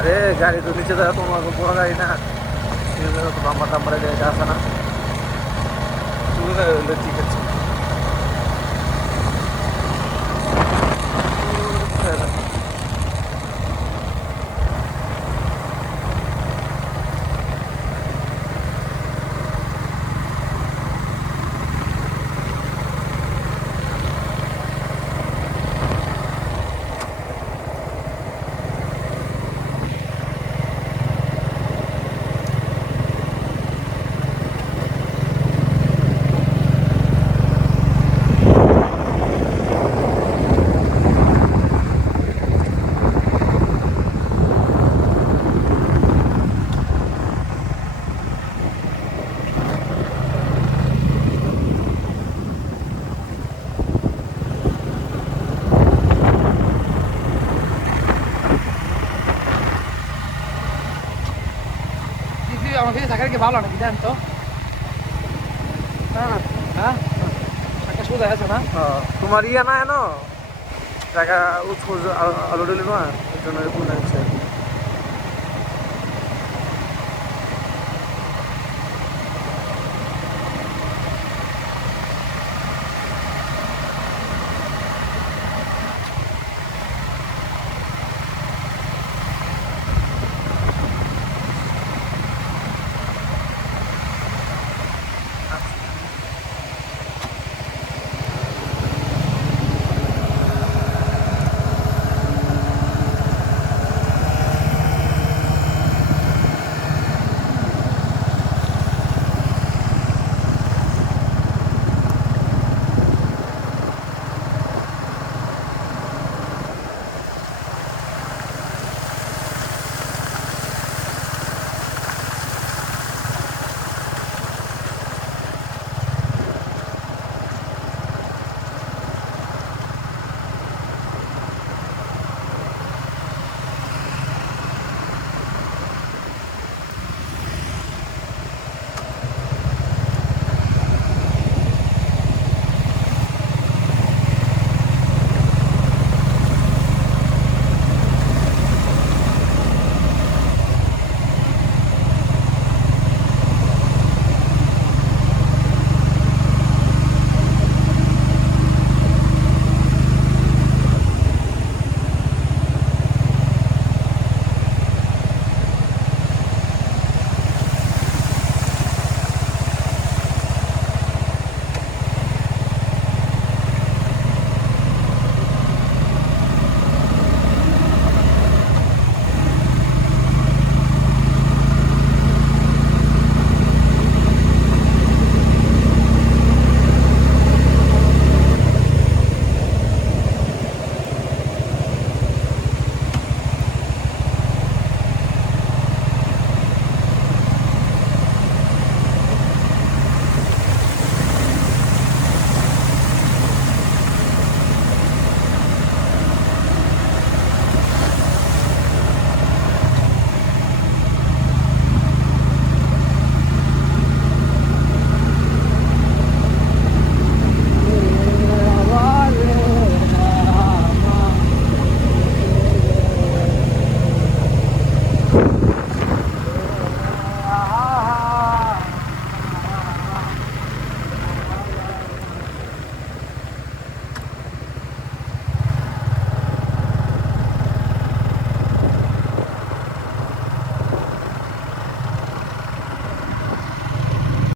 আরে গাড়ি তো নিচে দেওয়া তোমার বড় গাড়ি না, নাম্বার টাম্বারে জায়গা আছে না, শুধু গাড়ি হইলে ঠিক আছে। আমার কাছে থাকার কি ভালো নাকি জান তো না হ্যাঁ থাকা সুবিধা আছে না তোমার ইয়া না এনো জায়গা উৎস আলো দিলি না, এর জন্য এরকম লাগছে।